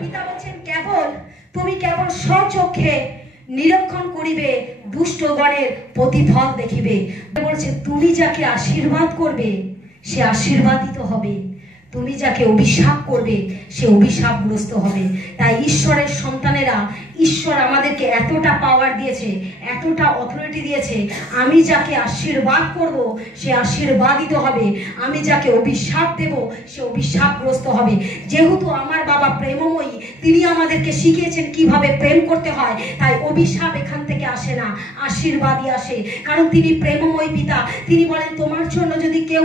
পিতা বলছেন কেবল তুমি কেবল স্বচক্ষে নিরীক্ষণ করিবে, দুষ্টগণের প্রতিফল দেখিবে। বলছে তুমি যাকে আশীর্বাদ করবে সে আশীর্বাদিত হবে, তুমি যাকে অভিশাপ করবে সে অভিশাপগ্রস্ত হবে। তাই ঈশ্বরের সন্তানেরা, ঈশ্বর আমাদেরকে এতটা পাওয়ার দিয়েছে, এতটা অথরিটি দিয়েছে, আমি যাকে আশীর্বাদ করব সে আশীর্বাদিত হবে, আমি যাকে অভিশাপ দেব সে অভিশাপগ্রস্ত হবে। যেহেতু আমার বাবা প্রেমময়ী, তিনি আমাদেরকে শিখিয়েছেন কিভাবে প্রেম করতে হয়, তাই অভিশাপ এখান থেকে আসে না, আশীর্বাদই আসে। কারণ তিনি প্রেমময় পিতা। তিনি বলেন তোমার জন্য যদি কেউ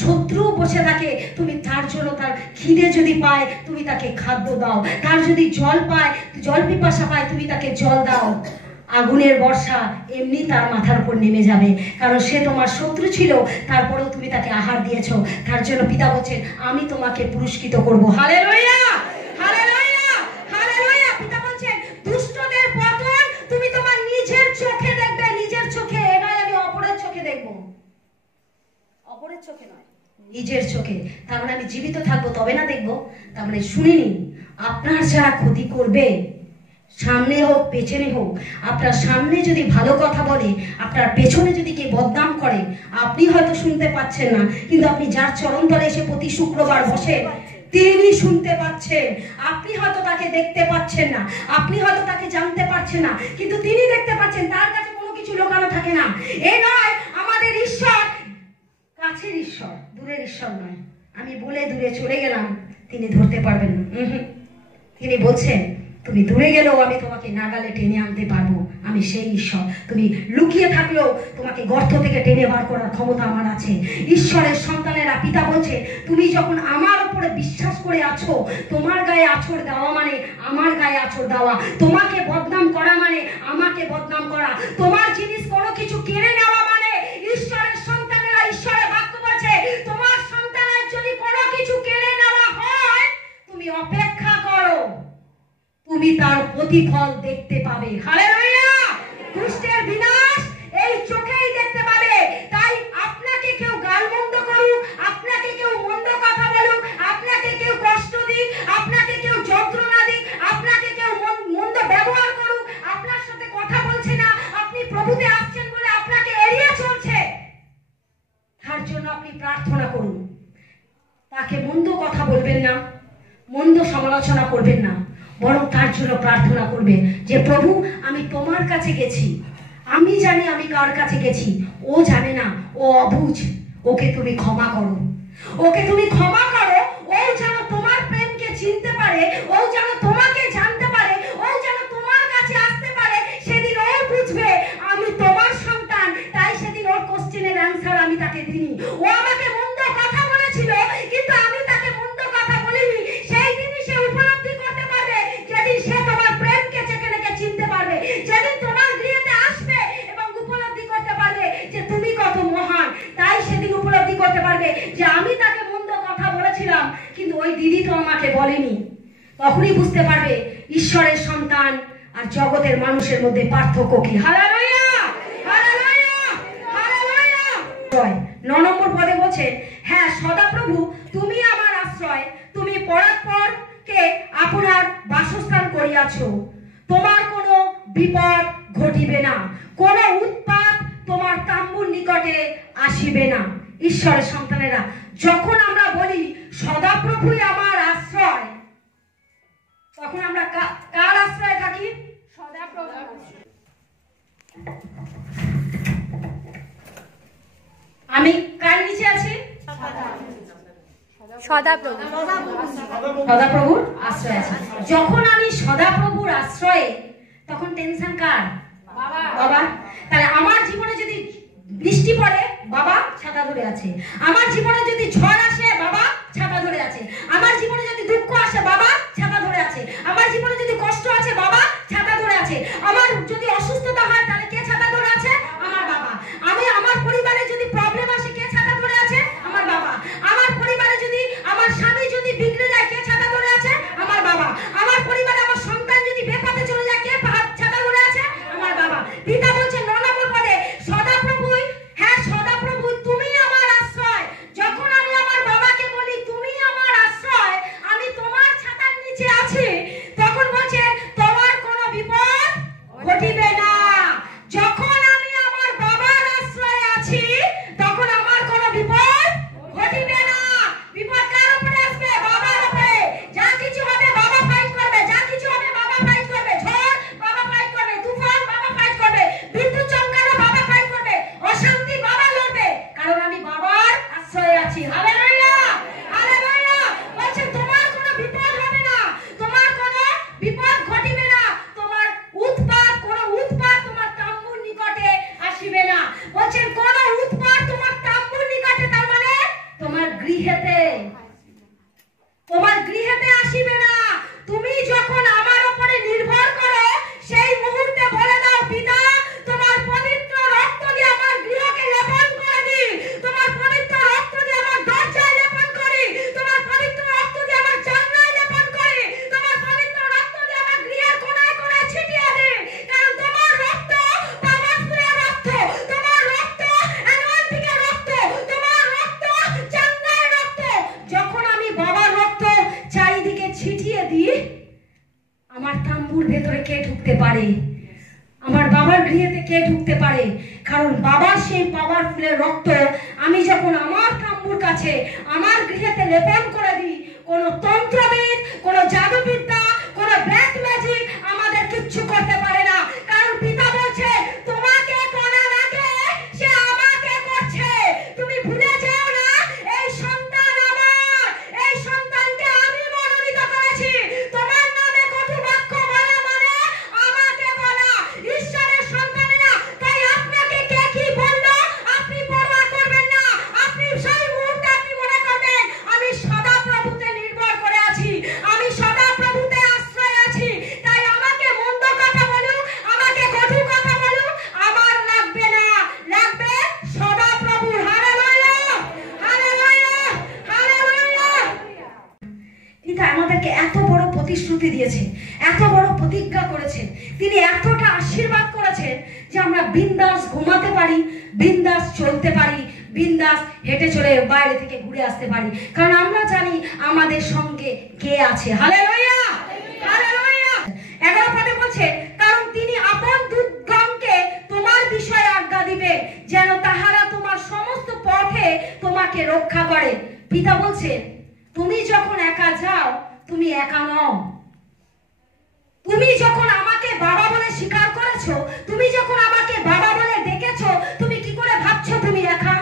শত্রু বসে থাকে, তুমি তার জন্য, তার খিদে যদি পায় তুমি তাকে খাদ্য দাও, তার যদি জল পায়, জল পিপাসা পায়, তুমি তাকে জল দাও। আগুনের বর্ষা এমনি তার মাথার উপর নেমে যাবে, কারণ সে তোমার শত্রু ছিল, তারপরেও তুমি তাকে আহার দিয়েছো। তার জন্য পিতা বলছেন আমি তোমাকে পুরস্কৃত করবো। Hallelujah, hallelujah, hallelujah. পিতা বলছেন দুষ্টদের পতন তুমি তোমার নিজের চোখে দেখবে, নিজের চোখে, এ নয় আমি অপরের চোখে দেখবো, অপরের চোখে নয়, নিজের চোখে। তার মানে আমি জীবিত থাকবো তবে না দেখবো। তার মানে শুনিনি, আপনার যারা ক্ষতি করবে, সামনে হোক পেছনে হোক, আপনার সামনে যদি ভালো কথা বলে, আপনার পেছনে যদি কে বদনাম করে, আপনি হয়তো শুনতে পাচ্ছেন না, কিন্তু আপনি যার চরণতলে এসে প্রতি শুক্রবার বসে তিনি শুনতে পাচ্ছেন। আপনি হয়তো তাকে দেখতে পাচ্ছেন না, আপনি হয়তো তাকে জানতে পারছেন না, কিন্তু তিনি দেখতে পাচ্ছেন। তার কাছে কোনো কিছু লুকানো থাকে না। এ নয়, আমাদের ঈশ্বর কাছের ঈশ্বর, দূরের ঈশ্বর নয়। আমি বলে দূরে চলে গেলাম, তিনি ধরতে পারবেন না। তিনি বলছেন তুমি দূরে গেলেও আমি তোমাকে নাগালে টেনে আনতে পারবো, আমি সেই ঈশ্বর। তুমি লুকিয়ে থাকলেও তোমাকে গর্ত থেকে টেনে বার করার ক্ষমতা আমার আছে। ঈশ্বরের সন্তানেরা, পিতা বলছে তুমি যখন আমার উপরে বিশ্বাস করে আছো, তোমার গায়ে আঁচড় দেওয়া মানে আমার গায়ে আঁচড় দেওয়া, তোমাকে বদনাম করা মানে আমাকে বদনাম করা, তোমার জিনিস কোনো কিছু কেড়ে নেওয়া মানে, ঈশ্বরের সন্তানেরা, ঈশ্বরের বাক্য বলছে তোমার সন্তানের যদি কোনো কিছু কেড়ে নেওয়া হয় তুমি অপেক্ষা করো, তুমি তার প্রতিফল দেখতে পাবে। হালেলুয়া। দুষ্টের বিনাশ এই চোখেই দেখতে পাবে। তাই আপনাকে কেউ গালমন্দ করুক, আপনাকে কেউ মন্দ কথা বলুক, আপনাকে কেউ কষ্ট দিক, আপনাকে কেউ যন্ত্রণা দিক, আপনাকে কেউ মন্দ ব্যবহার করুক, আপনার সাথে কথা বলছে না, আপনি প্রভুতে আসছেন বলে আপনাকে এড়িয়ে চলছে, তার জন্য আপনি প্রার্থনা করুন। তাকে মন্দ কথা বলবেন না, মন্দ সমালোচনা করবেন না, বরং তার জন্য প্রার্থনা করবে যে প্রভু আমি তোমার কাছে গেছি, আমি জানি আমি কার কাছে গেছি, ও জানে না, ও অবুঝ, ওকে তুমি ক্ষমা করো, ওকে তুমি ক্ষমা করো। ও যেন তোমার প্রেমকে চিনতে পারে, ও যেন তোমাকে জানতে পারে, ও যেন তোমার কাছে আসতে পারে। সেদিন ও বুঝবে আমি তোমার সন্তান। তাই সেদিন ওর কোশ্চেনের অ্যান্সার আমি তাকে দিইনি। ও আমাকে মন্দ কথা বলেছিল, কিন্তু আমি তাকে মন্দ কথা বলিনি। সেই দিনই সে উপলব্ধি করতে পারবে, যেদিন সে তোমার প্রেমকে চিনতে পারবে, যেদিন তোমার গৃহেতে আসবে এবং উপলব্ধি করতে পারবে যে তুমি কত মহান। তাই সেদিন উপলব্ধি করতে পারবে যে আমি তাকে মন্দ কথা বলেছিলাম, কিন্তু ওই দিদি তো আমাকে বলেনি। তখনই বুঝতে পারবে ঈশ্বরের সন্তান আর জগতের মানুষের মধ্যে পার্থক্য কি। Hallelujah, hallelujah, hallelujah. 9 নম্বর পদে বলছে হ্যাঁ সদাপ্রভু তুমি আমার আশ্রয়, তুমি পরাৎপরকে আপনার বাসস্থান করিয়াছো, তোমার কোনো বিপদ ঘটিবে না, কোনো উৎপাত তোমার তাম্বুর নিকটে আসিবে না। ঈশ্বরের সন্তানেরা, যখন আমরা বলি সদাপ্রভুই আমার আশ্রয়, তখন আমরা কার আশ্রয়ে থাকি? সদাপ্রভু। আমি কার নিচে আছি? সদাপ্রভুর আশ্রয় আছে। যখন আমি সদাপ্রভুর আশ্রয়ে, তখন টেনশন কার? বাবা। তাহলে আমার জীবনে যদি বৃষ্টি পড়ে, বাবা ছাতা ধরে আছে। আমার জীবনে যদি ঝড় আসে, বাবা ছাতা ধরে আছে। আমার জীবনে যদি দুঃখ আসে, বাবা ছাতা ধরে আছে। আমার জীবনে যদি কষ্ট আছে, বাবা ছাতা ধরে আছে। আমার যদি অসুস্থতা হয়, তাহলে কে ছাতা ধরে আছে? আমার বাবা। আমার পরিবারে যদি প্রবলেম আসে, কে ছাতা ধরে আছে? আমার বাবা। আমার পরিবারে যদি আমার স্বামী যদি বিগড়ে যায়, কে ছাতা ধরে আছে? আমার বাবা। আমার পরিবারে আমার সন্তান যদি বেপথে চলে যায়, কে ছাতা ধরে আছে? আমার বাবা। পিতা বলছে 9 নম্বর পদে সদাপ্রভুই, হ্যাঁ সদাপ্রভু তুমি আমার আশ্রয়। যখন আমি আমার বাবাকে বলি তুমি আমার আশ্রয়, আমি তোমার ছাতার আছি, তখন বলছে তোমার কোনো বিপদ ঘটিবে না। যখন আমি আমার বাবার আশ্রয়ে আছি তখন আমার কোনো বিপদ ঘটিবে না। বিপদ কার উপরে আসবে? বাবার উপরে। যা কিছু হবে বাবা ফাইট করবে, যা কিছু হবে বাবা ফাইট করবে। ঝড় বাবা ফাইট করবে, তুফান বাবা ফাইট করবে, বিদ্যুৎ চমকানো বাবা ফাইট করবে, অশান্তি বাবা লড়বে, কারণ আমি বাবার আশ্রয়ে আছি। Hallelujah, hallelujah. বলছে তোমার কোনো বিপদ হবে না, তোমার কোনো বিপদ ঘটিবে না, তোমার উৎপাত তোমার তাম্বুর নিকটে আসিবে না। বলছেন কোন উৎপাত তোমার তাম্বুর নিকটে, তার মানে তোমার গৃহেতে আসিবে না। তুমি যখন আমার উপরে নির্ভর করো, সেই মুহূর্তে বলে দাও পিতা তোমার পবিত্র রক্ত দিয়ে আমার গৃহকে লেপন করে দি, তোমার পবিত্র রক্ত দিয়ে আমার দরজায় লেপন করি, তোমার পবিত্র রক্ত দিয়ে আমার জানলায় লেপন করি, তোমার পবিত্র রক্ত দিয়ে আমার গৃহের কোণায় কোণায় ছিটিয়ে দি, কারণ তোমার রক্ত পাওয়ারফুলের রক্ত, তোমার রক্ত অ্যানয়েন্টিংয়ের রক্ত, তোমার রক্ত জান্নাতের রক্ত। যখন আমি বাবার রক্ত চারিদিকে ছিটিয়ে দিই, আমার তাম্বুর ভেতরে কে ঢুকতে পারে? আমার বাবার গৃহেতে কে ঢুকতে পারে? কারণ বাবার সেই পাওয়ারফুলের রক্ত আমি যখন আমার তাম্বুর কাছে আমার গৃহেতে লেপন করে দিই, কোন তন্ত্রবিদ, কোন জাদুবিদ্যা, কোন ব্ল্যাক ম্যাজিক আমাদের কিচ্ছু করতে পারে না। কারণ পিতা বলছে তোমাকে করার আগে সে আমাকে করছে। তুমি ভুলে যেও না এই সন্তান আমার, এই সন্তানকে আমি মনোনীত করেছি। তোমার নামে কটু বাক্য বলা মানে আমাকে বলা। ঈশ্বরের সন্তানেরা, তাই আপনাকে কে কি বললো আপনি পরোয়া করবেন না। আপনি সেই মুহূর্তে আপনি মনে করবেন আমি সদা প্রভুতে নির্ভর করে আছি, আমি সদা প্রভুতে আশ্রয় আছি। তাই আমাকে মন্দ কথা বলুক, আমাকে কটু কথা বলুক, আমার লাগবে না, লাগবে সদা প্রভুর। Hallelujah, hallelujah, hallelujah. পিতা আমাদেরকে এত বড় প্রতিশ্রুতি দিয়েছেন, এত বড় প্রতিজ্ঞা করেছেন, তিনি এতটা আশীর্বাদ করেছেন যে আমরা বিন্দাস ঘুমাতে পারি, বিন্দাস চলতে পারি, বিন্দাস হেঁটে চলে বাইরে থেকে ঘুরে আসতে পারি, কারণ আমরা জানি আমাদের সঙ্গে কে আছে। Hallelujah, hallelujah. 11 পদে বলছে কারণ তিনি আপন দূতগণকে তোমার বিষয়ে আজ্ঞা দিবে যেন তাহারা তোমার সমস্ত পথে তোমাকে রক্ষা করে। পিতা বলছে তুমি যখন একা যাও তুমি একা নও। তুমি যখন আমাকে বাবা বলে স্বীকার করেছো, তুমি যখন আমাকে বাবা বলে ডেকেছো, তুমি কি করে ভাবছো তুমি একা?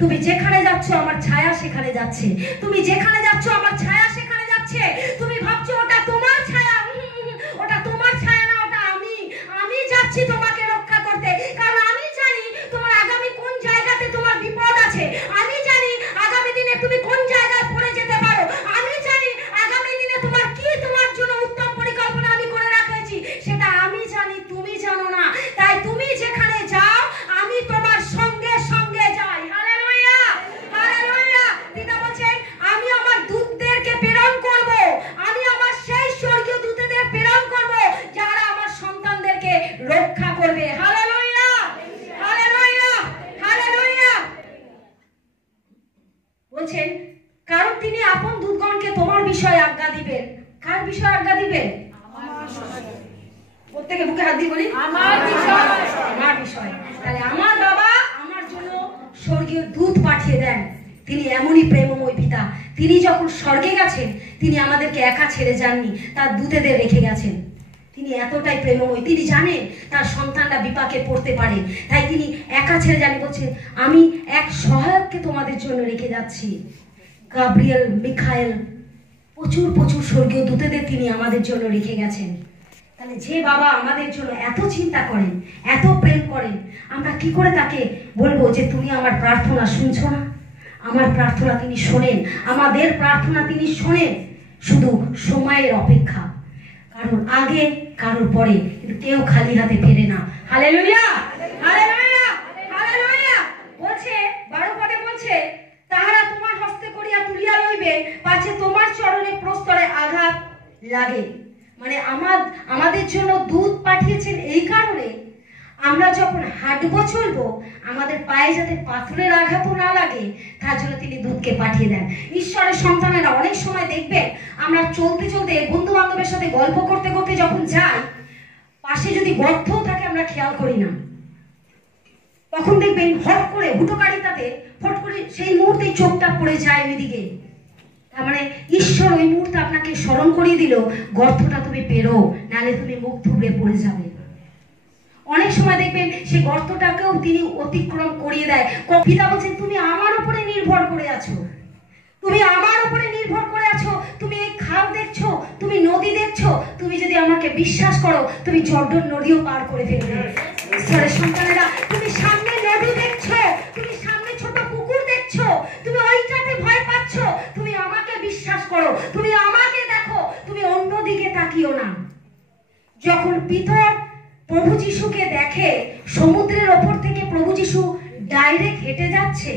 তুমি যেখানে যাচ্ছ আমার ছায়া সেখানে যাচ্ছে, তুমি যেখানে যাচ্ছ আমার ছায়া সেখানে যাচ্ছে। তুমি ভাবছো ওটা তোমার ছায়া, ওটা তোমার ছায়া না, ওটা আমি যাচ্ছি তোমাকে রক্ষা করতে, কারণ আমি জানি তোমার আগামী কোন জায়গাতে তোমার বিপদ আছে, আমি জানি আগামী দিনে তুমি কোন জায়গায় পড়ে যেতে পারো, আমি জানি আগামী দিনে তোমার কি তোমার জন্য উত্তম পরিকল্পনা আমি করে রাখেছি, সেটা আমি জানি, তুমি জানো না। তাই তুমি যেখানে যাও আমি তোমার সঙ্গে সঙ্গে যাই। Hallelujah, hallelujah. পিতা বলেন আমি আমার দূতদেরকে প্রেরণ করব, আমি আমার সেই স্বর্গীয় দূতদের প্রেরণ করব যারা আমার সন্তানদেরকে রক্ষা করবে। Hallelujah, hallelujah, hallelujah. বলছেন কারণ তিনি আপন দূতগণকে তোমার বিষয়ে আজ্ঞা দিবেন। কার বিষয়ে আজ্ঞা দিবেন? প্রত্যেকে বুকে হাত দিয়ে বলি আমার বিষয়, আমার বিষয়। তাহলে আমার বাবা আমার জন্য স্বর্গীয় দূত পাঠিয়ে দেন। তিনি এমনই প্রেমময় পিতা, তিনি যখন স্বর্গে গেছেন তিনি আমাদেরকে একা ছেড়ে যাননি, তার দূতেদের রেখে গেছেন। তিনি এতটাই প্রেমময়, তিনি জানেন তার সন্তানরা বিপাকে পড়তে পারে, তাই তিনি একা ছেড়ে যান। বলছেন আমি এক সহায়ককে তোমাদের জন্য রেখে যাচ্ছি। গাব্রিয়েল, মিখায়েল, প্রচুর প্রচুর স্বর্গীয় দূতেদের তিনি আমাদের জন্য রেখে গেছেন। তাহলে যে বাবা আমাদের জন্য এত চিন্তা করেন, এত প্রেম করেন, আমরা কি করে তাকে বলবো যে তুমি আমার প্রার্থনা শুনছো না? আমার প্রার্থনা তিনি শোনেন, আমাদের প্রার্থনা তিনি শোনেন, শুধু সময়ের অপেক্ষা। কারণ আগে কারোর পরে, কিন্তু কেউ খালি হাতে ফেরে না। Hallelujah, hallelujah, hallelujah. বলছে 12 পদে বলছে তাহারা তোমার হস্তে করিয়া তুলিয়া লইবে পাছে তোমার চরণে প্রস্তরে আঘাত লাগে। মানে আমাদের জন্য দূত পাঠিয়েছেন এই কারণে আমরা যখন হাঁটবো চলবো আমাদের পায়ে যাতে পাথরের আঘাতও না লাগে তার জন্য তিনি দুধকে পাঠিয়ে দেন। ঈশ্বরের সন্তানেরা অনেক সময় দেখবেন আমরা চলতে চলতে বন্ধু বান্ধবের সাথে গল্প করতে করতে যখন যাই, পাশে যদি গর্তও থাকে আমরা খেয়াল করি না, তখন দেখবেন হট করে হুটোকারিতাতে হট করে সেই মুহূর্তেই চোখটা পড়ে যায় ওইদিকে। তার মানে ঈশ্বর ওই মুহূর্তে আপনাকে স্মরণ করিয়ে দিল গর্তটা তুমি পেরো, নাহলে তুমি মুখ থুবড়ে পড়ে যাবে। অনেক সময় দেখবেন সেই গর্তটাকেও তিনি অতিক্রম করিয়ে দেয়। পিতা বলছেন তুমি আমার উপরে নির্ভর করে আছো, তুমি আমার উপরে নির্ভর করে আছো, তুমি এই খাল দেখছো, তুমি নদী দেখছো, তুমি যদি আমাকে বিশ্বাস করো তুমি জর্ডন নদীও পার করে ফেলবে। ঈশ্বরের সন্তানেরা, তুমি সামনে নদী দেখছো, তুমি সামনে ছোট পুকুর দেখছো, তুমি ওইটাতে ভয় পাচ্ছ, তুমি আমাকে বিশ্বাস করো, তুমি আমাকে দেখো, তুমি অন্যদিকে তাকিও না। যখন পিতর প্রভু যিশুকে দেখে সমুদ্রের ওপর থেকে প্রভু যিশু ডাইরেক্ট হেঁটে যাচ্ছে,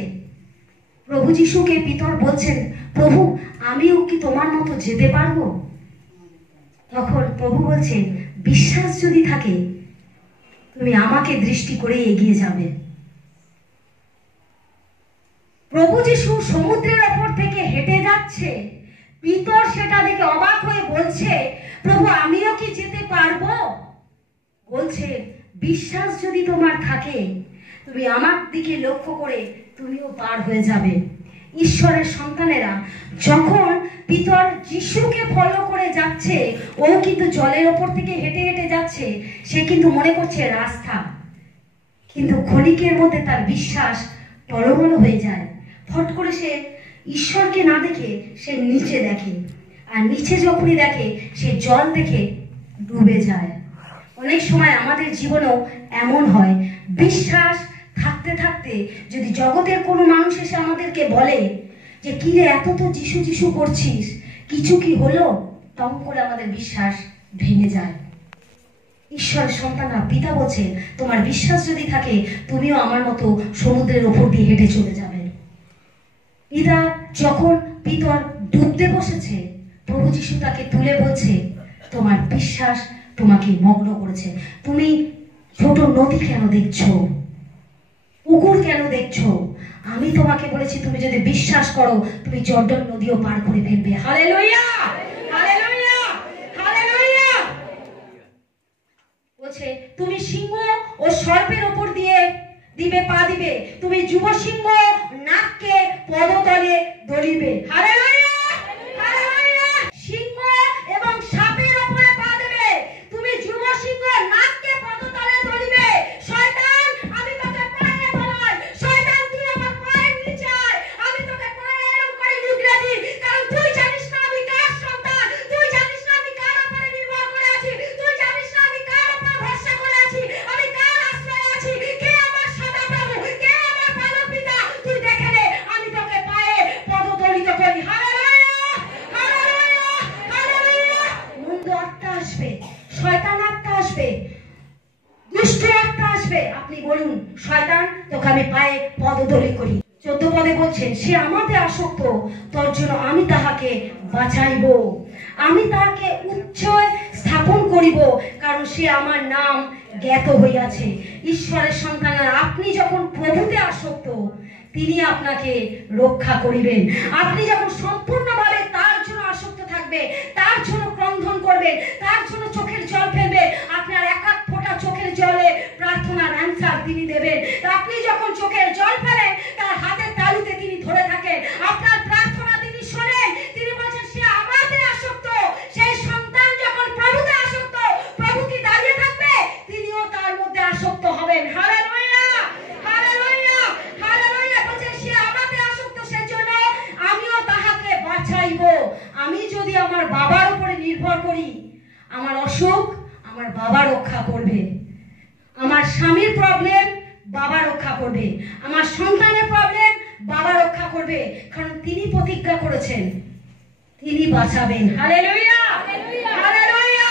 প্রভু যিশুকে পিতর বলছেন প্রভু আমিও কি তোমার মতো যেতে পারবো? তখন প্রভু বলছেন বিশ্বাস যদি থাকে তুমি আমাকে দৃষ্টি করে এগিয়ে যাবে। প্রভু যিশু সমুদ্রের ওপর থেকে হেঁটে যাচ্ছে, পিতর সেটা দেখে অবাক হয়ে বলছে প্রভু আমিও কি যেতে পারবো? বলছে বিশ্বাস যদি তোমার থাকে তুমি আমার দিকে লক্ষ্য করে তুমিও পার হয়ে যাবে। ঈশ্বরের সন্তানেরা, যখন পিতর যিশুকে ফলো করে যাচ্ছে, ও কিন্তু জলের ওপর থেকে হেঁটে হেঁটে যাচ্ছে, সে কিন্তু মনে করছে রাস্তা, কিন্তু ক্ষণিকের মধ্যে তার বিশ্বাস টলমল হয়ে যায়। ফট করে সে ঈশ্বরকে না দেখে সে নিচে দেখে, আর নিচে যখনই দেখে সে জল দেখে ডুবে যায়। অনেক সময় আমাদের জীবনেও এমন হয়, বিশ্বাস থাকতে থাকতে যদি জগতের কোনো মানুষ এসে আমাদেরকে বলে যে কি রে এত তো যিশু যিশু করছিস, কিছু কি হলো, তখন করে আমাদের বিশ্বাস ভেঙে যায়। ঈশ্বরের সন্তানরা, পিতা বলছেন তোমার বিশ্বাস যদি থাকে তুমিও আমার মতো সমুদ্রের ওপর দিয়ে হেঁটে চলে যাবে। পিতা যখন পিতর ডুবতে বসেছে, প্রভু যিশু তাকে তুলে বলছে তোমার বিশ্বাস তোমাকে মগ্ন করেছে, তুমি ছোট নদী কেন দেখছো, পুকুর কেন দেখছো? আমি তোমাকে বলেছি তুমি যদি বিশ্বাস করো তুমি জর্ডন নদীও পার করে ফেলবে। Hallelujah, hallelujah, hallelujah. বলছে তুমি সিংহ ও সর্পের উপর দিয়ে দিবে পা দিবে, তুমি যুব সিংহ নাককে পদতলে ধরিবে। Hallelujah, hallelujah. সিংহ এবং সাপের উপরে পা দেবে, তুমি যুব সিংহ নাককে পদতলে ধরিবে। শয়তান আমি তোকে পায়ে ধরাই, শয়তান তুই আমার পায়ের নিচে আয়, আমি তোকে পায়ে এরকম করে নুগড়ে দিই, কারণ তুই জানিস না আমি কার সন্তান, তুই জানিস না আমি কার উপরে নির্ভর করে আছি, তুই জানিস না আমি কার উপর ভরসা করে আছি, আমি কার আশ্রয়ে আছি, কে আমার সদা প্রভু, কে আমার ভালো পিতা, তুই দেখে নে আমি তোকে পায়ে পদদলিত করি। Hallelujah, hallelujah, hallelujah. মন্দ আত্মা আসবে, শয়তান আত্মা আসবে, দুষ্ট আত্মা আসবে, আপনি বলুন শয়তান তোকে আমি পায়ে পদদলি করি। 14 পদে বলছেন সে আমাতে আসক্ত, তোর জন্য আমি তাহাকে বাঁচাইব, আমি তাহাকে উচ্চয় স্থাপন করিব, কারণ সে আমার নাম জ্ঞাত হইয়াছে। ঈশ্বরের সন্তানেরা, আপনি যখন প্রভুতে আসক্ত তিনি আপনাকে রক্ষা করিবেন। আপনি যখন সম্পূর্ণভাবে তার জন্য আসক্ত থাকবে, তার জন্য ক্রন্দন করবে, তার জন্য চোখের জল ফেলবে, আপনার এক এক ফোঁটা চোখের জলে প্রার্থনার অ্যান্সার তিনি দেবেন। আপনি যখন চোখের জল ফেলেন তার হাতের তালুতে তিনি ধরে থাকেন, আপনার প্রার্থনা তিনি শোনেন। তিনি বলছেন সে আমাতে আসক্ত। সেই সন্তান যখন প্রভুতে আসক্ত, প্রভু কি দাঁড়িয়ে থাকবে? তিনিও তার মধ্যে আসক্ত হবেন। Hallelujah, hallelujah, hallelujah. বলছেন সে আমাতে আসক্ত, সেজন্য আমিও তাহাকে বাঁচাইব। আমি যদি আমার বাবার উপরে নির্ভর করি, আমার অসুখ আমার বাবা রক্ষা করবে, আমার স্বামীর প্রবলেম বাবা রক্ষা করবে, আমার সন্তানের প্রবলেম বাবা রক্ষা করবে, কারণ তিনি প্রতিজ্ঞা করেছেন তিনি বাঁচাবেন। Hallelujah, hallelujah.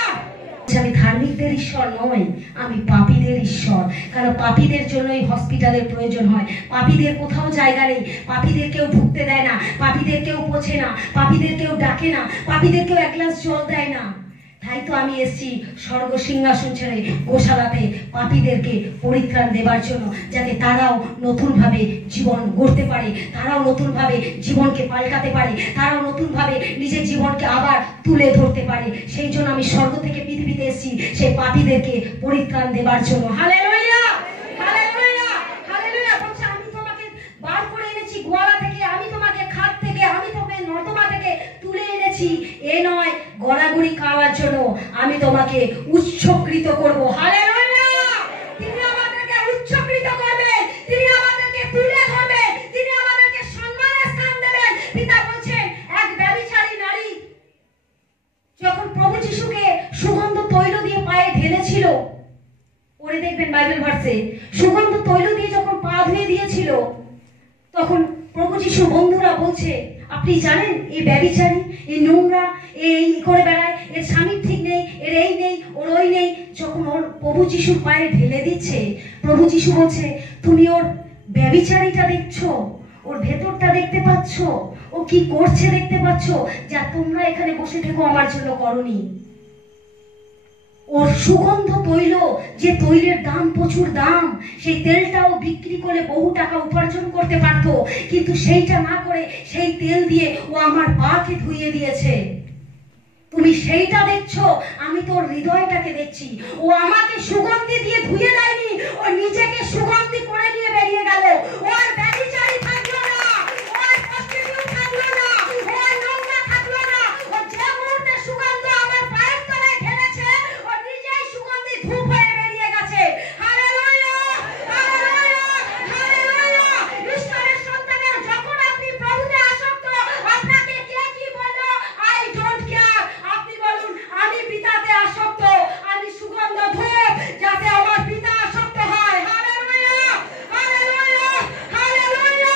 আমি ধার্মিকদের ঈশ্বর নই, আমি পাপীদের ঈশ্বর, কারণ পাপীদের জন্যই হসপিটালের প্রয়োজন হয়। পাপীদের কোথাও জায়গা নেই, পাপীদের কেউ ঢুকতে দেয় না, পাপীদের কেউ পোছে না, পাপীদের কেউ ডাকে না, পাপীদের কেউ এক গ্লাস জল দেয় না। তাই তো আমি এসেছি স্বর্গ সিংহাসন ছেড়ে গোশালাতে পাপীদেরকে পরিত্রাণ দেবার জন্য, যাতে তারাও নতুনভাবে জীবন গড়তে পারে, তারাও নতুনভাবে জীবনকে পাল্টাতে পারে, তারাও নতুনভাবে নিজের জীবনকে আবার তুলে ধরতে পারে। সেই জন্য আমি স্বর্গ থেকে পৃথিবীতে এসেছি সেই পাপীদেরকে পরিত্রাণ দেবার জন্য। Hallelujah, hallelujah, hallelujah. বলছে আমি তোমাকে বার করে এনেছি গোয়ালা থেকে, আমি তোমাকে খাদ থেকে, আমি তোমাকে নর্দমা থেকে তুলে এনেছি। এ নয় গড়াগড়ি খাওয়ার জন্য, আমি তোমাকে উচ্চকৃত করব। হালেলুয়া। তিনি আমাদেরকে উচ্চকৃত করবেন, তিনি আমাদেরকে তুলে ধরবেন, তিনি আমাদেরকে সম্মানের স্থান দেবেন। পিতা বলছেন এক ব্যভিচারী নারী যখন প্রভু যিশুকে সুগন্ধ তৈল দিয়ে পায়ে ঢেলেছিল, পড়ে দেখবেন বাইবেল ভার্সে, সুগন্ধ তৈল দিয়ে যখন পা ধুয়ে দিয়েছিল, তখন প্রভু যিশু বন্ধুরা বলছে আপনি জানেন এই ব্যভিচারী, এই নোংরা, এই করে বেড়ায়, এর স্বামীর ঠিক নেই, এর এই নেই, ওর ওই নেই। যখন ওর প্রভু যিশুর পায়ে ঢেলে দিচ্ছে, প্রভু যিশু বলছে তুমি ওর ব্যভিচারীটা দেখছো, ওর ভেতরটা দেখতে পাচ্ছ, ও কি করছে দেখতে পাচ্ছ, যা তোমরা এখানে বসে থেকো আমার জন্য করনি। ওর সুগন্ধ তৈল, যে তৈলের দাম প্রচুর দাম, সেই তেলটাও বিক্রি করে বহু টাকা উপার্জন করতে পারতো, কিন্তু সেইটা না করে সেই তেল দিয়ে ও আমার পাকে ধুইয়ে দিয়েছে। তুমি সেইটা দেখছো, আমি তোর হৃদয়টাকে দেখছি। ও আমাকে সুগন্ধি দিয়ে ধুয়ে দেয়নি, ও নিজেকে সুগন্ধি করে নিয়ে বেরিয়ে গেল। ও আর ব্যভিচারী থাকলো না, ও আর প্রস্টিটিউট থাকলো না, ও আর নোংরা থাকলো না। ও যে মুহূর্তে সুগন্ধ আমার পায়ের তলায় ঢেলেছে, ও নিজেই সুগন্ধি ধূপ হয়ে বেরিয়ে গেছে। Hallelujah, hallelujah, hallelujah. ঈশ্বরের সন্তানের যখন আপনি প্রভুতে আসক্ত, আপনাকে কে কি বললো আই ডোন্ট কেয়ার। আপনি বলুন আমি পিতাতে আসক্ত, আমি সুগন্ধ ধূপ, যাতে আমার পিতা আসক্ত হয়। Hallelujah, hallelujah, hallelujah.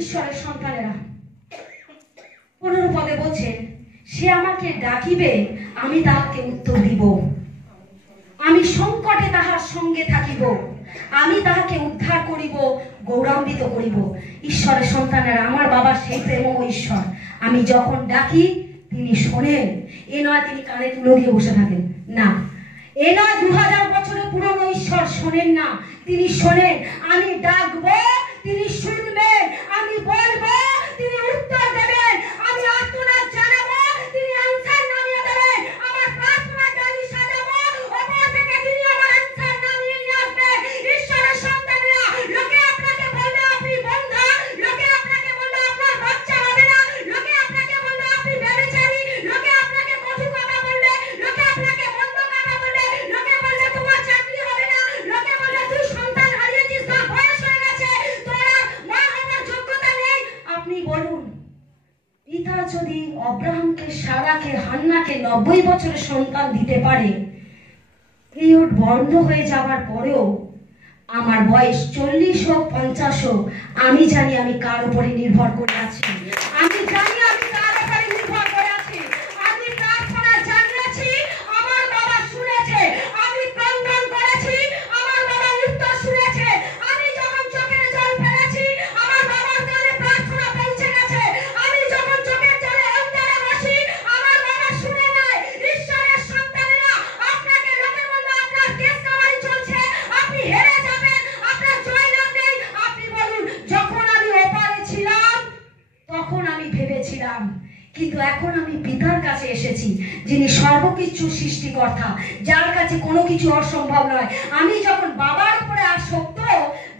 ঈশ্বরের সন্তানেরা 15 পদে বলছেন সে আমাকে ডাকিবে, আমি তাহাকে উত্তর দিব, আমি সংকটে তাহার সঙ্গে থাকিব, আমি তাহাকে উদ্ধার করিব, গৌরবান্বিত করিব। ঈশ্বরের সন্তানেরা, আমার বাবা সেই প্রেমময় ঈশ্বর। আমি যখন ডাকি তিনি শোনেন। এ নয় তিনি কানে তুলো দিয়ে বসে থাকেন, না। এ নয় 2000 বছরের পুরনো ঈশ্বর শোনেন না, তিনি শোনেন। আমি ডাকবো তিনি শুনবেন, আমি বলবো তিনি উত্তর দেবেন, আমি আর্তনাদ জানাবো তিনি আনসার নামিয়ে দেবেন, আমার প্রার্থনা ডালি সাজাবো, ওপর থেকে তিনি আমার আনসার নামিয়ে নিয়ে আসবেন। ঈশ্বরের সন্তানেরা, লোকে আপনাকে বলবে আপনি বন্ধা, লোকে আপনাকে বলবে আপনার বাচ্চা হবে না, লোকে আপনাকে বলবে আপনি ব্যভিচারী, লোকে আপনাকে কটু কথা বলবে, লোকে আপনাকে মন্দ কথা বলবে, লোকে বলবে তোমার চাকরি হবে না, লোকে বলবে তুই সন্তান হারিয়েছিস, তোর বয়স হয়ে গেছে, তোর আর মা হবার যোগ্যতা নেই। আপনি বলুন, পিতা যদি অব্রাহামকে, সারাকে, হান্নাকে 90 বছরের সন্তান দিতে পারে, পিরিয়ড বন্ধ হয়ে যাবার পরেও আমার বয়স 40 হোক 50 হোক, আমি জানি আমি কার উপরে নির্ভর করে আছি, আমি জানি আমি কার উপরে নির্ভর করে আছি। আমি প্রার্থনা জানিয়েছি, আমার বাবা শুনেছে, আমি ক্রন্দন করেছি, আমার বাবা উত্তর শুনেছে, আমি যখন চোখের জল ফেলেছি, আমার বাবার কানে প্রার্থনা পৌঁছে গেছে, আমি যখন চোখের জলে অন্তরে বসি, আমার বাবা শুনে নেয়। ঈশ্বরের সন্তানেরা, আপনাকে লোকে বলবে আপনার কেস কামারি চলছে, আপনি হেরে যাবেন, আপনার জয়লাভ নেই। আপনি বলুন, যখন আমি ওপারে ছিলাম তখন আমি ভেবেছিলাম, কিন্তু এখন আমি পিতার কাছে এসেছি, যিনি সর্বকিছু সৃষ্টিকর্তা, যার কাছে কোনো কিছু অসম্ভব নয়। আমি যখন বাবার উপরে আসক্ত,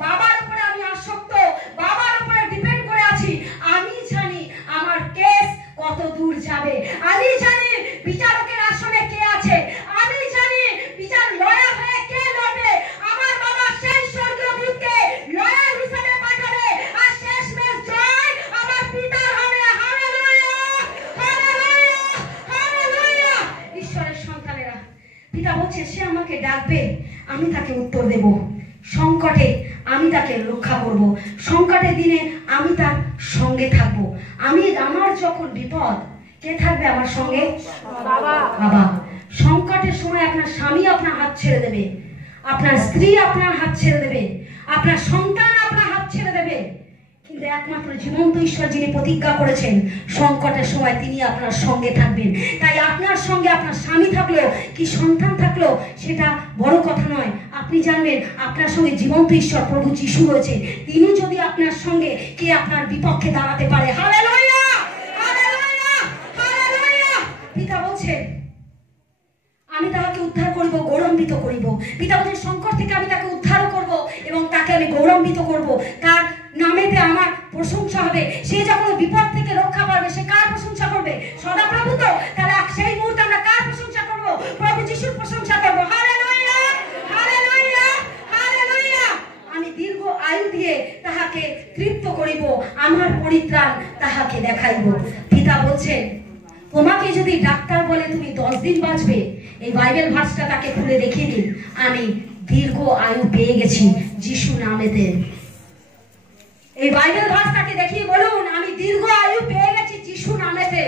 বাবার উপরে আমি আসক্ত, বাবার উপরে ডিপেন্ড করে আছি, আমি জানি আমার কেস কত দূর যাবে, আমি জানি বিচারকের আসনে কে আছে, আমি জানি বিচার লয়ার হয়ে কে লড়বে। আমার বাবা সেই স্বর্গীয় দূতকে লয়ার হিসেবে পাঠাবে, আর শেষমেশ জয় আমার পিতার হবে। Hallelujah, hallelujah, hallelujah. ঈশ্বরের সন্তানেরা, পিতা বলছে সে আমাকে ডাকবে, আমি তাকে উত্তর দেব, সংকটে আমি তাকে রক্ষা করব, সংকটের দিনে আমি তার সঙ্গে থাকব। আমার যখন বিপদ, কে থাকবে আমার সঙ্গে? বাবা। সংকটের সময় আপনার স্বামী আপনার হাত ছেড়ে দেবে, আপনার স্ত্রী আপনার হাত ছেড়ে দেবে, আপনার সন্তান আপনার হাত ছেড়ে দেবে, কিন্তু কিন্তু একমাত্র জীবন্ত ঈশ্বর যিনি প্রতিজ্ঞা করেছেন সংকটের সময় তিনি আপনার সঙ্গে থাকবেন। তাই আপনার সঙ্গে আপনার স্বামী থাকলেও কি সন্তান থাকলেও সেটা বড় কথা নয়। আপনি জানবেন আপনার সঙ্গে জীবন্ত ঈশ্বর প্রভু যিশু রয়েছে। তিনি যদি আপনার সঙ্গে, কে আপনার বিপক্ষে দাঁড়াতে পারে? Hallelujah, hallelujah, hallelujah. পিতা বলছেন আমি তাহাকে উদ্ধার করিব, গৌরবান্বিত করিব। পিতা বলছেন সংকট থেকে আমি তাকে উদ্ধার করব এবং তাকে আমি গৌরবান্বিত করব। তার নামেতে আমার প্রশংসা হবে। সে যখন বিপদ থেকে রক্ষা পাবে সে কার প্রশংসা করবে? সদাপ্রভু তো। তাহলে সেই মুহূর্তে আমরা কার প্রশংসা করব? প্রভু যিশুর প্রশংসা করব। Hallelujah, hallelujah, hallelujah. আমি দীর্ঘ আয়ু দিয়ে তাহাকে তৃপ্ত করিব, আমার পরিত্রাণ তাহাকে দেখাইব। পিতা বলছেন তোমাকে যদি ডাক্তার বলে তুমি 10 দিন বাঁচবে, এই বাইবেল ভার্সটা তাকে খুলে দেখিয়ে দিন, আমি দীর্ঘ আয়ু পেয়ে গেছি যিশু নামেতে। এই বাইবেল ভার্সটাকে দেখিয়ে বলুন আমি দীর্ঘ আয়ু পেয়ে গেছি যিশু নামেতে।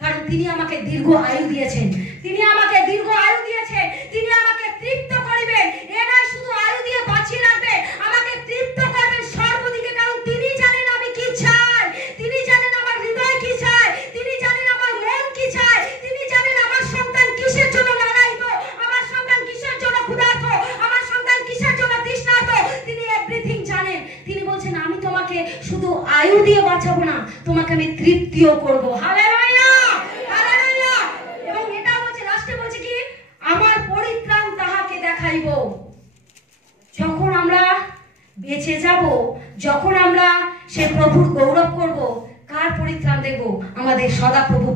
কারণ তিনি আমাকে দীর্ঘ আয়ু দিয়েছেন, তিনি আমাকে দীর্ঘ আয়ু দিয়েছেন। তিনি আমাকে তৃপ্ত করিবেন। এ নয় শুধু আয়ু দিয়ে বাঁচিয়ে রাখবেন, আমাকে তৃপ্ত করবেন সর্বদিকে। কারণ তিনি জানেন আমি কি চাই, তিনি জানেন আমার হৃদয় কি চায়, তিনি জানেন আমার মন কি চায়, তিনি জানেন আমার সন্তান কিসের জন্য লড়াইত, আমার সন্তান কিসের জন্য ক্ষুধার্ত, আমার সন্তান কিসের জন্য তৃষ্ণার্ত। তিনি এভরিথিং জানেন। তিনি বলছেন আমি তোমাকে শুধু আয়ু দিয়ে বাঁচাবো না, তোমাকে আমি তৃপ্তিও করব। Hallelujah, hallelujah. এবং এটা বলছে লাস্টে বলছে কি আমার পরিত্রাণ তাহাকে দেখাইব। যখন আমরা বেঁচে যাব, যখন আমরা সে প্রভুর গৌরব করব, কার পরিত্রাণ দেখব? আমাদের সদা প্রভু